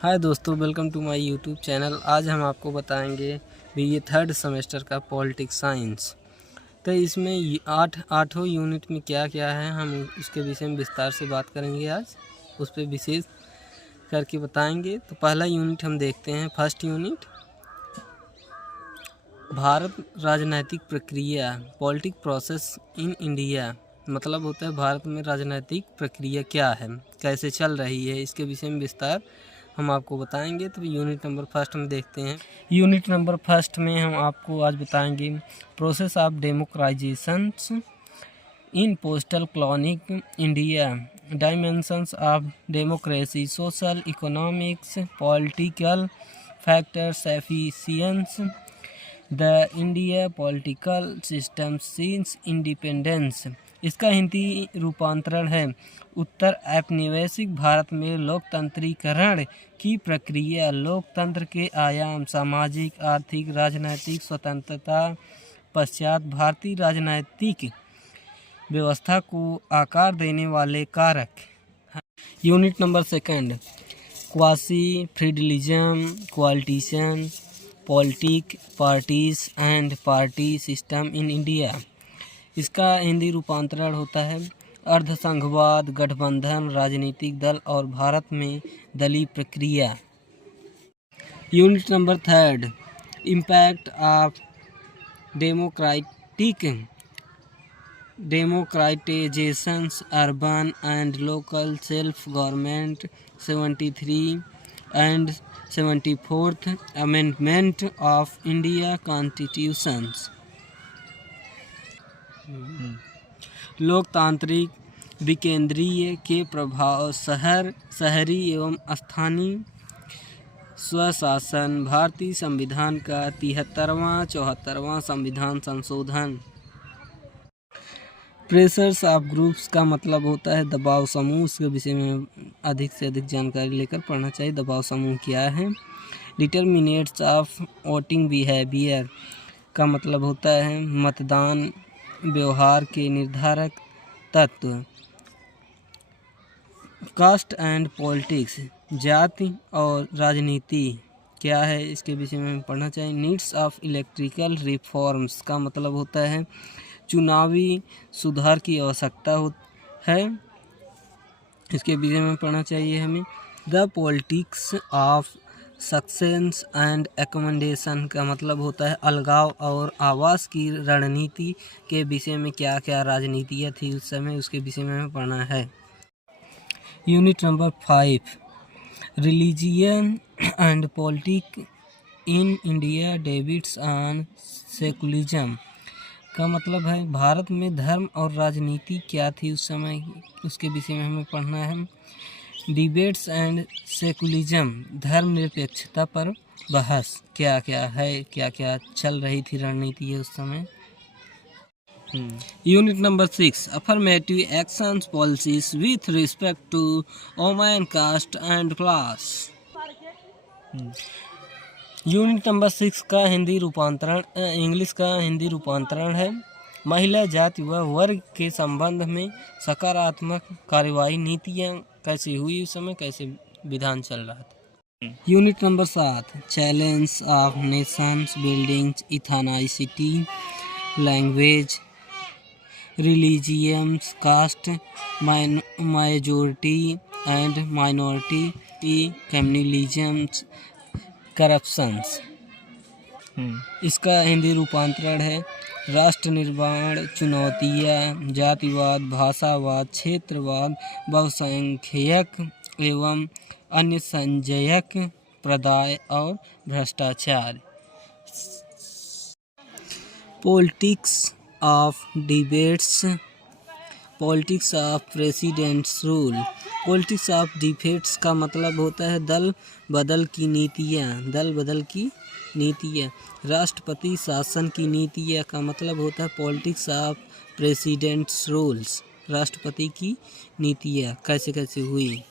हाय दोस्तों, welcome to my YouTube channel. आज हम आपको बताएंगे बीए थर्ड सेमेस्टर का पॉलिटिक्स साइंस। तो इसमें आठों यूनिट में क्या क्या है, हम उसके विषय में विस्तार से बात करेंगे। आज उस पर विशेष करके बताएंगे। तो पहला यूनिट हम देखते हैं। फर्स्ट यूनिट, भारत राजनीतिक प्रक्रिया, पॉलिटिक प्रोसेस इन इंडिया। मतलब होता है भारत में राजनीतिक प्रक्रिया क्या है, कैसे चल रही है, इसके विषय में विस्तार हम आपको बताएंगे। तो यूनिट नंबर फर्स्ट में देखते हैं। यूनिट नंबर फर्स्ट में हम आपको आज बताएंगे process of democratizations in post colonial India, dimensions of democracy, social, economics, political factors, efficiency, the India political system since independence. इसका हिंदी रूपांतरण है उत्तर औपनिवेशिक भारत में लोकतंत्रीकरण की प्रक्रिया, लोकतंत्र के आयाम, सामाजिक, आर्थिक, राजनीतिक स्वतंत्रता पश्चात भारतीय राजनीतिक व्यवस्था को आकार देने वाले कारक। Unit number second, quasi federalism, coalition politic parties and party system in India. इसका हिंदी रूपांतरण होता है अर्धसंघवाद, गठबंधन, राजनीतिक दल और भारत में दलीय प्रक्रिया। Unit number third, impact of democratizations urban and local self government, 73 and 74th amendment of India constitutions. लोकतांत्रिक विकेंद्रीय के प्रभाव, शहरी एवं स्थानीय स्वशासन, भारतीय संविधान का 73वां 74वां संविधान संशोधन। प्रेशर्स ऑफ ग्रुप्स का मतलब होता है दबाव समूह। इसके विषय में अधिक से अधिक जानकारी लेकर पढ़ना चाहिए। दबाव समूह क्या है। डिटर्मिनेट्स ऑफ वोटिंग बिहेवियर का मतलब होता है मतदान व्यवहार के निर्धारक तत्व। कास्ट एंड पॉलिटिक्स, जाति और राजनीति क्या है, इसके विषय में पढ़ना चाहिए। नीड्स ऑफ इलेक्ट्रिकल रिफॉर्म्स का मतलब होता है चुनावी सुधार की आवश्यकता है, इसके विषय में पढ़ना चाहिए हमें। The politics of success and accommodation का मतलब होता है अलगाव और आवास की रणनीति के विषय में क्या क्या राजनीतियाँ थी उस समय, उसके विषय में हमें पढ़ना है। Unit number 5, religion and politics in India, debates on secularism का मतलब है भारत में धर्म और राजनीति क्या थी उस समय, उसके विषय में हमें पढ़ना है। डिबेट्स एंड सेकुलरिज्म, धर्मनिरपेक्षता पर बहस क्या क्या है, क्या क्या चल रही थी रणनीति उस समय। Unit number 6, affirmative actions policies with respect to women, caste and class. Unit number 6 का हिंदी रूपांतरण, इंग्लिश का हिंदी रूपांतरण है महिला, जाति व वर्ग के संबंध में सकारात्मक कार्यवाही नीतियाँ कैसे हुई उस समय, कैसे विधान चल रहा था। Unit number 7, challenge of nations building, ethnicity, language, religions, caste, majority and minority, communalism, corruptions. इसका हिंदी रूपांतरण है राष्ट्र निर्माण चुनौतियाँ, जातिवाद, भाषावाद, क्षेत्रवाद, बहुसंख्यक एवं अन्य संजयक प्रदाय और भ्रष्टाचार। Politics of debates, politics of presidents rule. Politics of debates का मतलब होता है दल बदल की नीतियाँ, राष्ट्रपति शासन की नीतियाँ का मतलब होता है पॉलिटिक्स ऑफ प्रेसिडेंट्स रूल्स, राष्ट्रपति की नीतियाँ कैसे कैसे हुई।